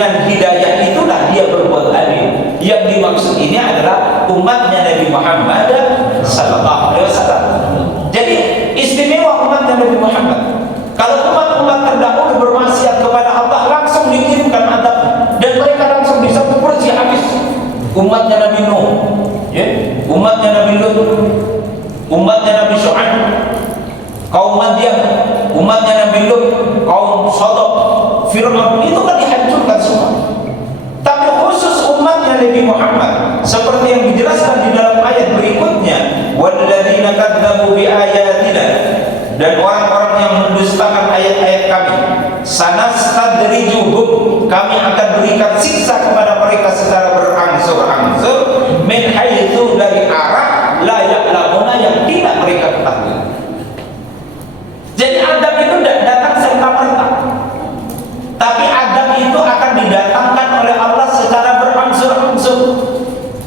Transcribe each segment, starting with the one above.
dengan hidayah itulah dia berbuat adil. Yang dimaksud ini adalah umatnya Nabi Muhammad sallallahu alaihi wasallam. Jadi istimewa umatnya Nabi Muhammad. Kalau umat-umat terdahulu bermaksiat kepada Allah, langsung dikirimkan azab dan mereka langsung bisa bersih habis. Umatnya Nabi Nuh, ya, umatnya Nabi Lut, umatnya Nabi Syuaib, kaum Madian, umatnya Nabi Lut, kaum Sodom, Fir'aun, itu kan dihancurkan semua. Tapi khusus umatnya Nabi Muhammad, seperti yang dijelaskan di dalam ayat berikutnya, walladzina kadzdzabu biayatina, dan orang-orang yang mendustakan ayat-ayat kami, sanastadrijuhum, kami akan berikan siksa kepada mereka secara berangsur-angsur, min haitsu, dari arah la ya'lamuna, yang tidak mereka ketahui. Jadi adab itu tidak datang serta-merta, tapi adab itu akan didatangkan oleh Allah secara berangsur-angsur.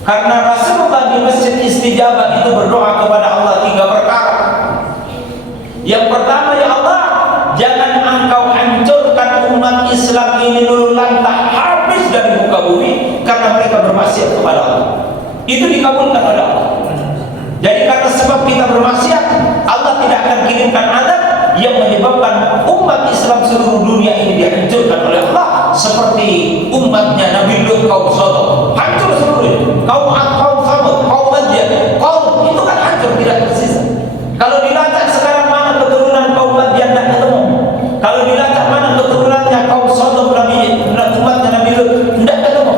Karena Rasulullah di Masjid Istijabah itu berdoa kepada Allah 3 perkara. Yang pertama, ya Allah, jangan engkau hancurkan umat Islam ini luluh lantah habis dari muka bumi karena mereka bermaksiat kepada Allah. Itu dikabulkan oleh Allah. Jadi karena sebab kita bermaksiat, Allah tidak akan kirimkan azab yang menyebabkan umat Islam seluruh dunia ini dihancurkan oleh Allah, seperti umatnya Nabi Lut, kaum Sodom, hancur seluruhnya. Kaum Ad, kaum Samud, kaum Madian, kaum itu kan hancur, tidak tersisa. Kalau dilacak sekarang, mana keturunan kaum Madian, tidak ketemu. Kalau dilacak mana keturunannya kaum Sodom, umatnya Nabi Lut, tidak ketemu.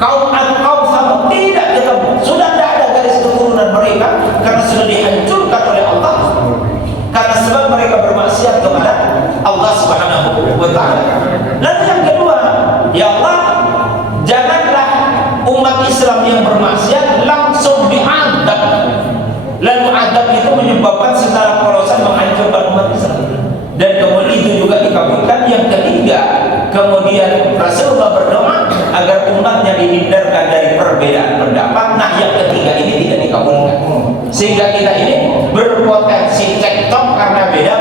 Kaum Ad, kaum Samud, tidak ketemu. Sudah tidak ada garis keturunan mereka karena sudah dihancurkan oleh Allah, karena sebab mereka bermaksiat kepada Allah Subhanahu wa ta'ala. Lalu yang kedua, ya Allah, janganlah umat Islam yang bermaksiat langsung diadab. Lalu adab itu menyebabkan secara polosan menghancurkan umat Islam. Dan kemudian itu juga dikabulkan. Yang ketiga, kemudian Rasulullah berdoa agar umatnya dihindarkan dari perbedaan pendapat. Nah, yang ketiga ini tidak dikabulkan, sehingga kita ini berpotensi cekcok karena beda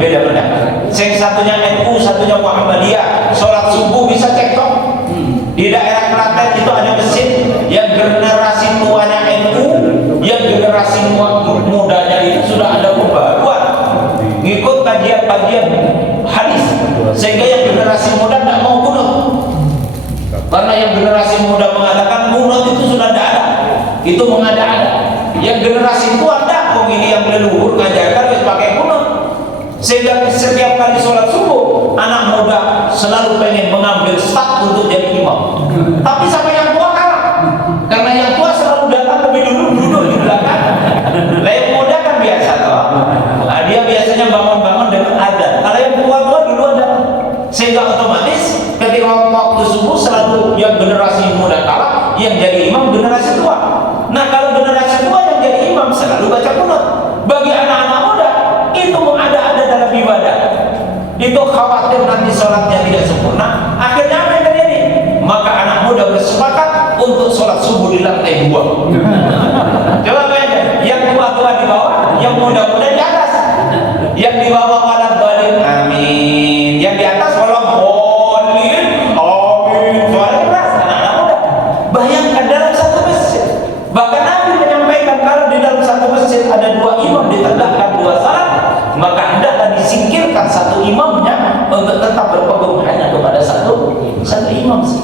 pendapat. Yang satunya NU, satunya Muhammadiyah, sholat subuh bisa cekcok. Di daerah Klaten itu ada masjid yang generasi tuanya NU, yang generasi mudanya itu sudah ada pembaruan, ngikut kajian-kajian hadis, sehingga yang generasi muda tidak mau kunut. Karena yang generasi muda mengatakan kunut itu sudah tidak ada, itu mengada-ada. Yang generasi tua tidak, ini yang leluhur ngajarkan harus pakai kunut. Sehingga setiap kali sholat subuh, anak muda selalu pengen mengambil start untuk jadi imam. Tapi sampai yang tua kalah, karena yang tua selalu datang lebih dulu, duduk di belakang. Lah yang muda kan biasa toh. Nah, dia biasanya bangun-bangun dengan adzan. Kalau yang tua-tua duluan datang, sehingga otomatis ketika waktu subuh selalu yang generasi muda kalah, yang jadi imam generasi tua. Nah, kalau generasi tua yang jadi imam selalu baca kunut. Bagi anak-anak muda itu mengada-ada dalam ibadah, itu khawatir nanti sholatnya tidak sempurna. Akhirnya apa yang terjadi? Maka anak muda bersepakat untuk sholat subuh di lantai 2. Coba bayangkan, yang tua-tua di bawah, yang muda-muda di atas. Yang di bawah pada balin, amin. Yang di atas walau bolin, amin. Suara keras, anak-anak muda. Bayangkan dalam satu masjid. Bahkan Nabi menyampaikan kalau di dalam satu masjid ada 2 imam ditegakkan 2 salat, maka hendaklah disingkirkan satu imamnya untuk tetap berpegang hanya kepada satu imam sih.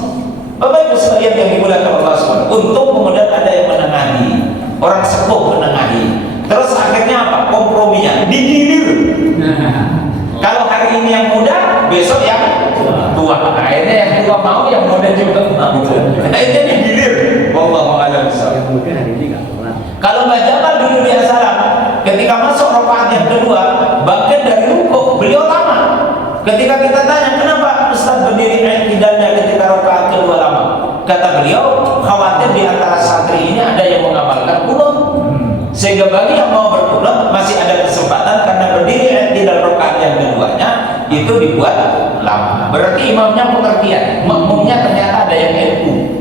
Bapak Ibu sekalian yang dimuliakan Allah SWT, untuk kemudian ada yang menengahi, orang sepuh menengahi. Terus akhirnya apa? Komprominya digilir. Kalau hari ini yang muda, besok yang tua. Akhirnya yang tua mau, yang muda juga mau. Akhirnya digilir. Wallahu a'lam bishawab. Kalau Mbak Jamal dulu di Assalam, ketika masuk rakaat yang kedua, bangkit dari rukuk, beliau lama. Ketika kita tanya, kenapa Ustaz berdiri i'tidalnya ketika rakaat kedua lama? Kata beliau, khawatir di antara santri ini ada yang mengamalkan kunut, sehingga bagi yang mau berkunut masih ada kesempatan, karena berdiri i'tidal rakaat yang keduanya itu dibuat lama. Berarti imamnya pengertian, makmumnya ternyata ada yang NU.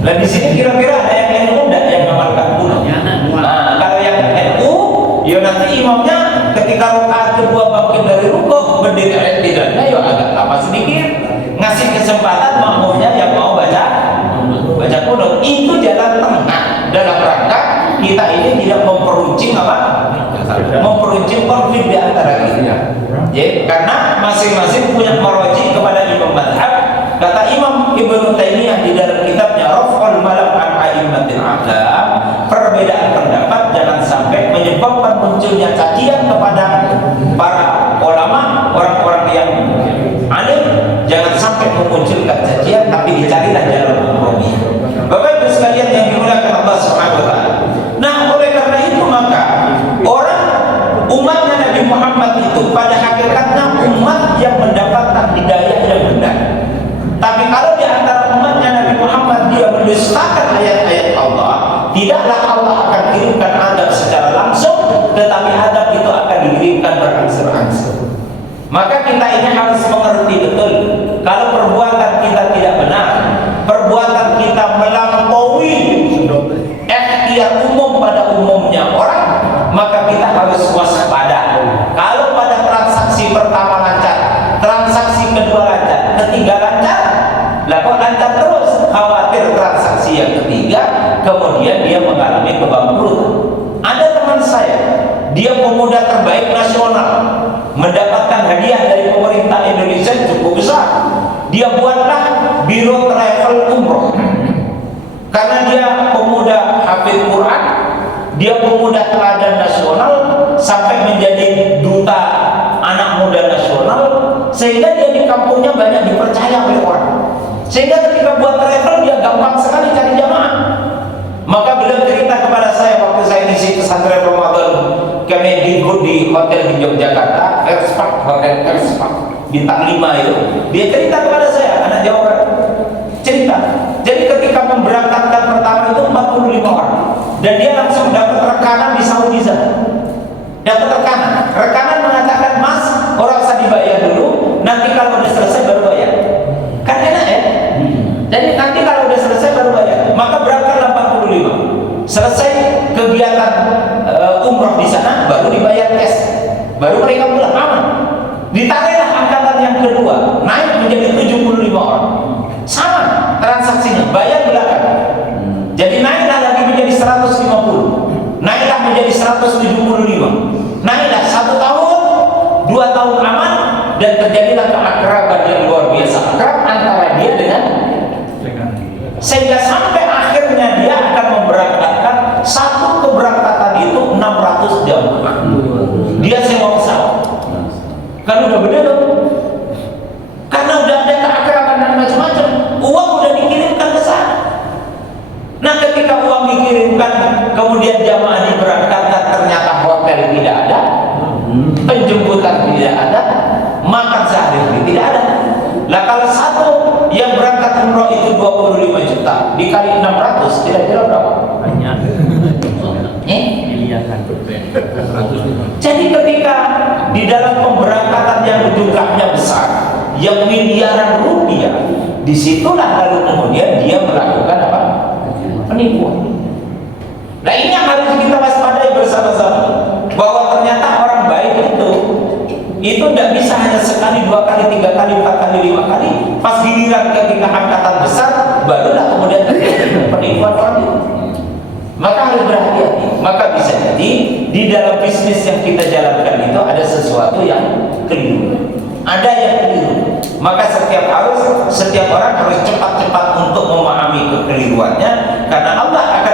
Dan di sini kira-kira ada yang NU enggak yang mengamalkan kunut? Nah, kalau yang NU, ya nanti imamnya ketika rakaat kedua bangkit dari rukuk, berdiri i'tidalnya ya agak lama sedikit, ngasih Kasih kesempatan makmumnya yang mau baca kunut. Itu jalan tengah dalam rangka kita ini tidak memperuncing apa? Memperuncing konflik di antara kita. Ya, karena masing-masing punya marji kepada imam madhab. Kata Imam Ibnu Taimiyah di dalam kitabnya Raf'ul Malam an A'immatil A'lam, perbedaan pendapat jangan sampai menyebabkan munculnya cacian kepada para ulama, orang-orang yang alim. Jangan sampai memunculkan cacian, tapi dicarilah jalan kompromi. Bapak Ibu sekalian yang dimuliakan Allah Subhanahu wa taala. Nah, oleh karena itu maka orang umatnya Nabi Muhammad itu pada hakikatnya umat yang mendapatkan hidayah yang benar. Tapi kalau di antara umatnya Nabi Muhammad dia mendustakan ayat-ayat Allah, tidaklah Allah akan kirimkan adab secara langsung, tetapi adab itu akan dikirimkan berangsur-angsur. Maka kita ini harus mengerti betul, kalau perbuatan kita tidak benar, perbuatan kita melampaui ikhtiar umum pada umumnya orang, maka kita harus waspada. Kalau pada transaksi pertama lancar, transaksi kedua lancar, ketiga lancar, lah kok lancar terus, khawatir transaksi yang ketiga kemudian dia mengalami kebangkrutan. Ada teman saya, dia pemuda terbaik nasional, mendapatkan hadiah dari pemerintah Indonesia cukup besar. Dia buatlah biro travel umroh. Karena dia pemuda hafid Quran, dia pemuda teladan nasional, sampai menjadi duta anak muda nasional, sehingga dia di kampungnya banyak dipercaya oleh orang. Sehingga ketika buat travel dia gampang sekali cari jamaah. Maka beliau cerita kepada saya waktu saya ngisi pesantren Ramadan Kemendikbud di hotel di Yogyakarta, Erspak, Hotel Erspak bintang 5 itu. Dia cerita kepada saya, anak Jawa Barat. Cerita. Jadi ketika memberangkatkan pertama itu 45 orang, dan dia langsung dapat rekanan di Saudi sana. Dapat rekanan mengatakan, Mas, orang usah dibayar dulu, nanti kalau udah selesai baru bayar. Kan enak ya? Jadi nanti kalau udah selesai baru bayar. Maka berangkatlah 45. Selesai kegiatan umroh di sana, baru dibayar cash. Baru mereka pulang aman. Ditariklah angkatan yang kedua, naik menjadi 75 orang. Sama transaksinya, bayar belakangan. Jadi naiklah lagi menjadi 150, naiklah menjadi 175, naiklah 1 tahun, 2 tahun aman, dan terjadilah keakraban yang luar biasa, akrab antara dia dengan, sehingga sampai akhirnya dia akan memberangkatkan satu keberangkatan itu 600 jamaah. Dia sewa pesawat. Kan udah beda dong. Karena udah ada keakraban dan macam-macam, uang udah dikirimkan ke sana. Nah, ketika uang dikirimkan, kemudian jamaah diberangkatkan, ternyata hotel tidak ada, penjemputan tidak ada, makan sehari-hari tidak ada. Lah kalau satu yang berangkat umroh itu 25 juta dikali 600, kira-kira berapa? Banyak. Jadi ketika di dalam pemberangkatan yang jumlahnya besar, yang miliaran rupiah, disitulah lalu kemudian dia melakukan apa? Penipuan. Nah, ini yang harus kita waspadai bersama-sama, bahwa ternyata orang baik itu tidak bisa hanya sekali, 2 kali, 3 kali, 4 kali, 5 kali. Pas giliran ketika angkatan besar, barulah kemudian terjadi penipuan orang itu. Maka harus berhati-hati. Maka bisa jadi di dalam bisnis yang kita jalankan itu ada sesuatu yang keliru, ada yang keliru. Maka setiap orang harus cepat-cepat untuk memahami kekeliruannya, karena Allah akan